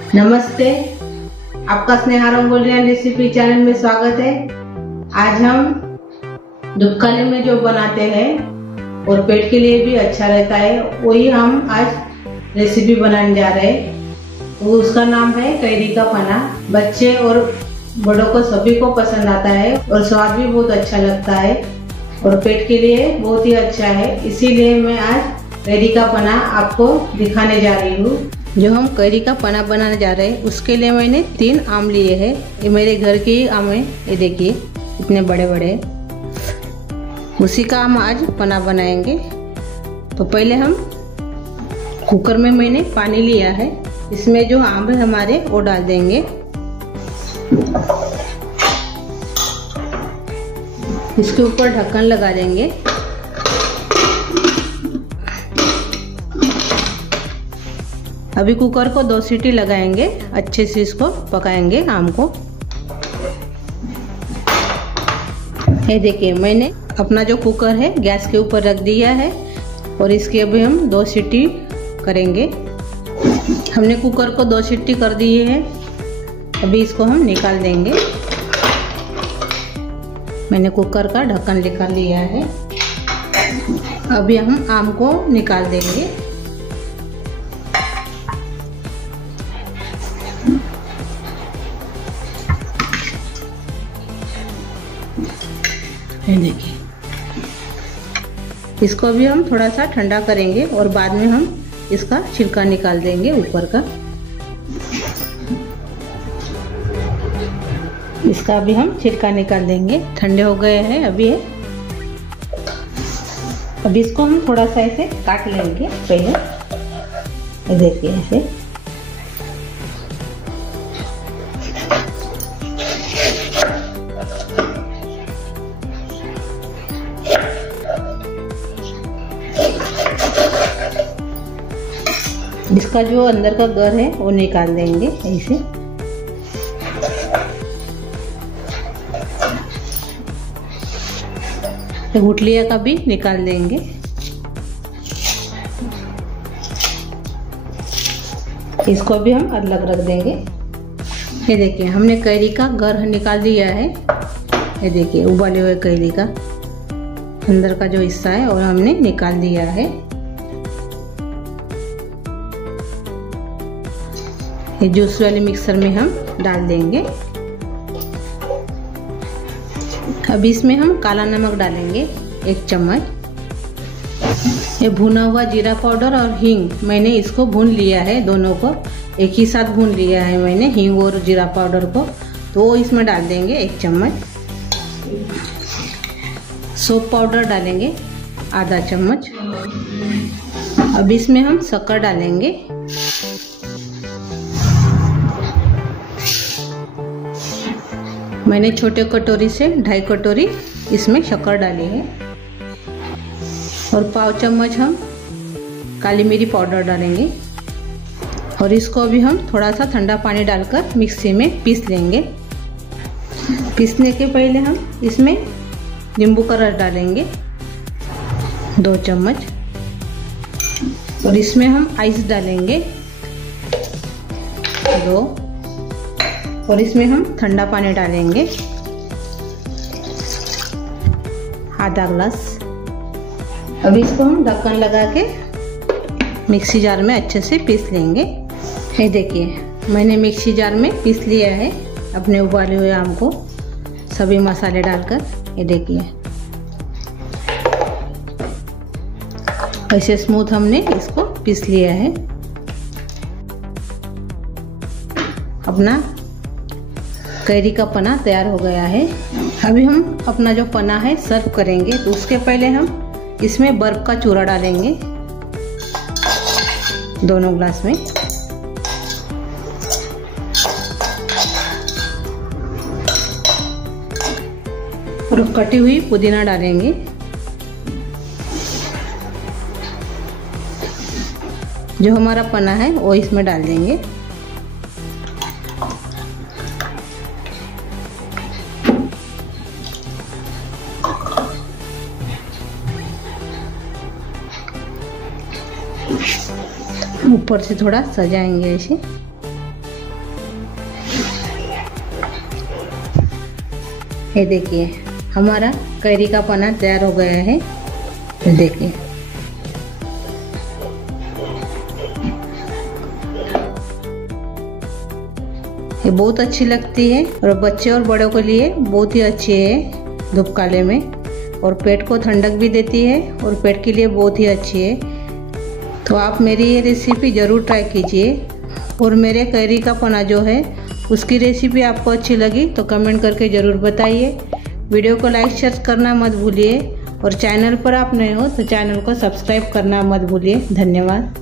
नमस्ते, आपका Sneha रंगोलियन recipe channel में स्वागत है। आज हम दुबकाले में जो बनाते हैं और पेट के लिए भी अच्छा रहता है, वही हम आज रेसिपी बनाने जा रहे हैं। तो उसका नाम है कैरी का पना। बच्चे और बड़ों को सभी को पसंद आता है और स्वाद भी बहुत अच्छा लगता है और पेट के लिए बहुत ही अच्छा है। इसीलिए मैं आज कैरी का पना आपको दिखाने जा रही हूँ। जो हम कैरी का पना बनाने जा रहे हैं उसके लिए मैंने 3 आम लिए हैं। ये मेरे घर के ही आम है, ये देखिए इतने बड़े बड़े। उसी का हम आज पना बनाएंगे। तो पहले हम कुकर में मैंने पानी लिया है, इसमें जो आम है हमारे वो डाल देंगे। इसके ऊपर ढक्कन लगा देंगे। अभी कुकर को 2 सीटी लगाएंगे, अच्छे से इसको पकाएंगे आम को। ये देखिए मैंने अपना जो कुकर है गैस के ऊपर रख दिया है और इसके अभी हम 2 सीटी करेंगे। हमने कुकर को 2 सीटी कर दिए है। अभी इसको हम निकाल देंगे। मैंने कुकर का ढक्कन निकाल लिया है। अभी हम आम को निकाल देंगे। देखिए इसको भी हम थोड़ा सा ठंडा करेंगे और बाद में हम इसका छिलका निकाल देंगे ऊपर का। इसका भी हम छिलका निकाल देंगे। ठंडे हो गए हैं अभी है। अभी इसको हम थोड़ा सा ऐसे काट लेंगे पहले। ये देखिए ऐसे। इसका जो अंदर का गर है वो निकाल देंगे ऐसे। तो गुठलिया का भी निकाल देंगे। इसको भी हम अलग रख देंगे। ये देखिए हमने कैरी का गर निकाल दिया है। ये देखिए उबाले हुए कैरी का अंदर का जो हिस्सा है वो हमने निकाल दिया है। ये जूस वाले मिक्सर में हम डाल देंगे। अब इसमें हम काला नमक डालेंगे 1 चम्मच। ये भुना हुआ जीरा पाउडर और हींग मैंने इसको भून लिया है, दोनों को एक ही साथ भून लिया है मैंने, हींग और जीरा पाउडर को। तो इसमें डाल देंगे 1 चम्मच। सोप पाउडर डालेंगे आधा चम्मच। अब इसमें हम शक्कर डालेंगे। मैंने छोटे कटोरी से 2.5 कटोरी इसमें शक्कर डाली है और 1/4 चम्मच हम काली मिरी पाउडर डालेंगे। और इसको भी हम थोड़ा सा ठंडा पानी डालकर मिक्सी में पीस लेंगे। पीसने के पहले हम इसमें नींबू का रस डालेंगे 2 चम्मच और इसमें हम आइस डालेंगे 2 और इसमें हम ठंडा पानी डालेंगे आधा ग्लास। अभी इसको हम ढक्कन लगा के मिक्सी जार में अच्छे से पीस लेंगे। ये देखिए मैंने मिक्सी जार में पीस लिया है अपने उबाले हुए आम को सभी मसाले डालकर। ये देखिए ऐसे स्मूथ हमने इसको पीस लिया है। अपना कैरी का पना तैयार हो गया है। अभी हम अपना जो पना है सर्व करेंगे। तो उसके पहले हम इसमें बर्फ का चूरा डालेंगे दोनों ग्लास में। और कटी हुई पुदीना डालेंगे। जो हमारा पना है वो इसमें डाल देंगे। ऊपर से थोड़ा सजाएंगे ऐसे। ये देखिए हमारा कैरी का पन्ना तैयार हो गया है। देखिए ये बहुत अच्छी लगती है और बच्चे और बड़ों के लिए बहुत ही अच्छी है धूपकाले में, और पेट को ठंडक भी देती है और पेट के लिए बहुत ही अच्छी है। तो आप मेरी ये रेसिपी ज़रूर ट्राई कीजिए। और मेरे कैरी का पन्ना जो है उसकी रेसिपी आपको अच्छी लगी तो कमेंट करके ज़रूर बताइए। वीडियो को लाइक शेयर करना मत भूलिए और चैनल पर आप नए हो तो चैनल को सब्सक्राइब करना मत भूलिए। धन्यवाद।